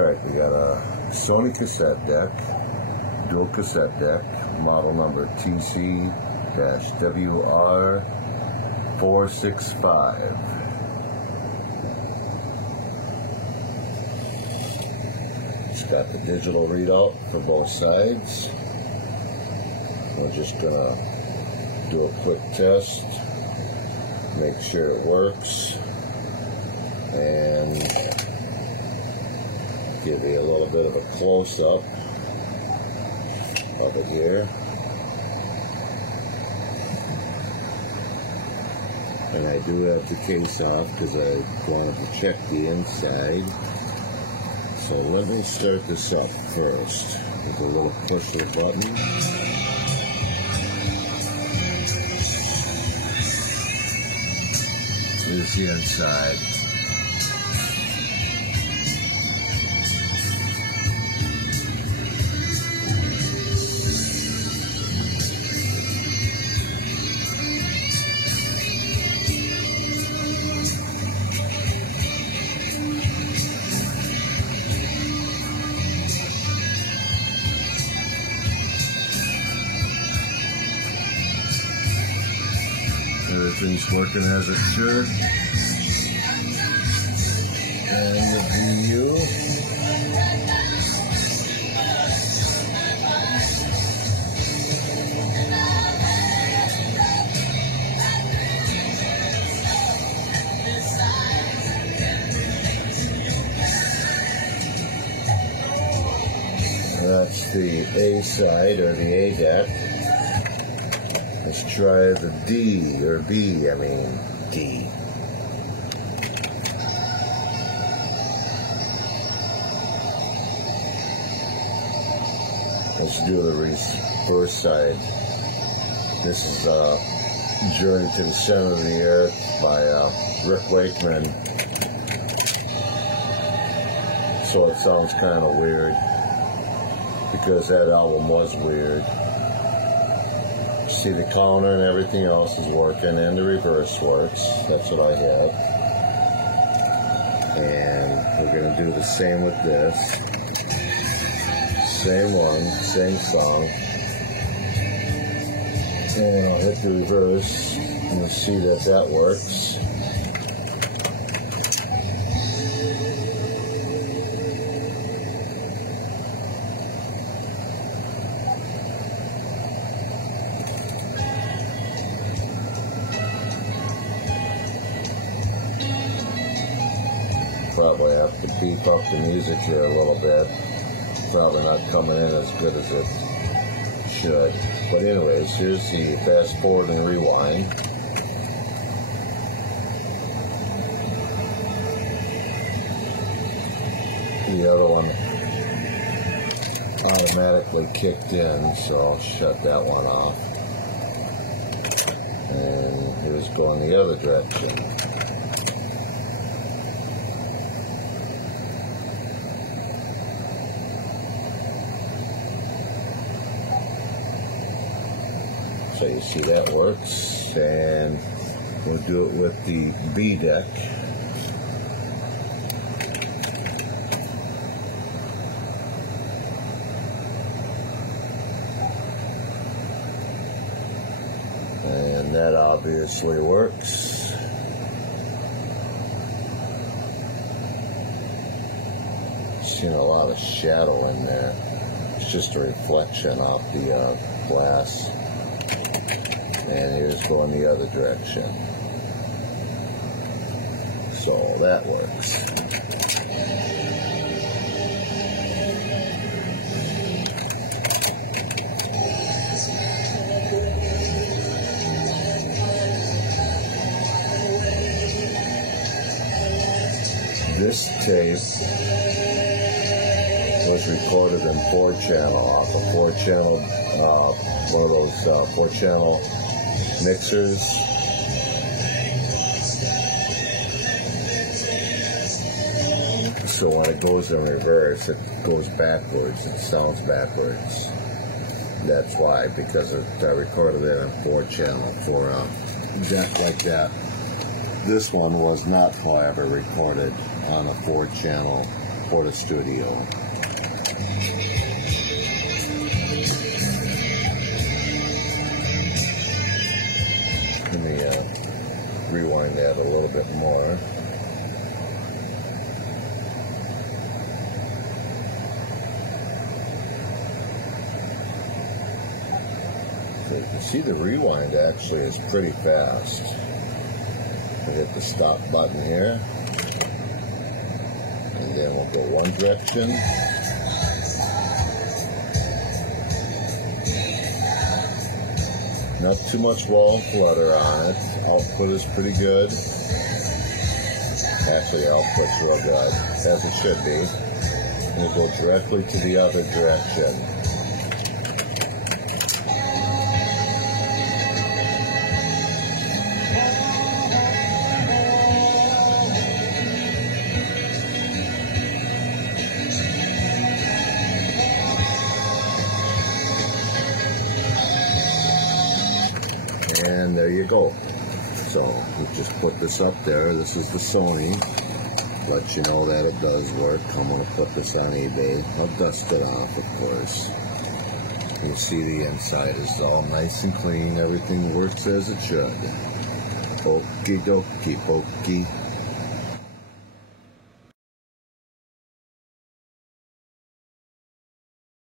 Alright, we got a Sony cassette deck, dual cassette deck, model number TC-WR465. It's got the digital readout for both sides. We're just gonna do a quick test, make sure it works, and give you a little bit of a close-up of it here. And I do have the case off because I wanted to check the inside. So let me start this up first with a little push of the button. Here's the inside. Everything's working as it should. And the VU. That's the A side, or the A deck. Let's try the D, or B, I mean D. Let's do the reverse side. This is Journey to the Center of the Earth by Rick Wakeman. So it sounds kind of weird, because that album was weird. See, the counter and everything else is working, and the reverse works. That's what I have. And we're going to do the same with this. Same one, same song. And I'll hit the reverse, and you'll see that that works. Probably have to beef up the music here a little bit. Probably not coming in as good as it should. But anyways, here's the fast forward and rewind. The other one automatically kicked in, so I'll shut that one off. And here's going the other direction. So you see that works, and we'll do it with the B deck. And that obviously works. Seeing a lot of shadow in there. It's just a reflection off the glass. And here's going the other direction. So that works. This tape was recorded in 4-channel, off a 4-channel, one of those 4-channel mixers. So when it goes in reverse, it goes backwards. It sounds backwards. That's why, because I recorded it on 4-channel for a deck like that. This one was not, however, recorded on a 4-channel for the studio. Let me rewind that a little bit more. So you can see the rewind actually is pretty fast. I hit the stop button here, and then we'll go one direction. Not too much wall clutter on it. Output is pretty good. Actually, output's real good, as it should be. And we'll go directly to the other direction. And there you go. So we just put this up there. This is the Sony. Let you know that it does work. I'm going to put this on eBay. I'll dust it off, of course. You'll see the inside is all nice and clean. Everything works as it should. Okie dokie pokey.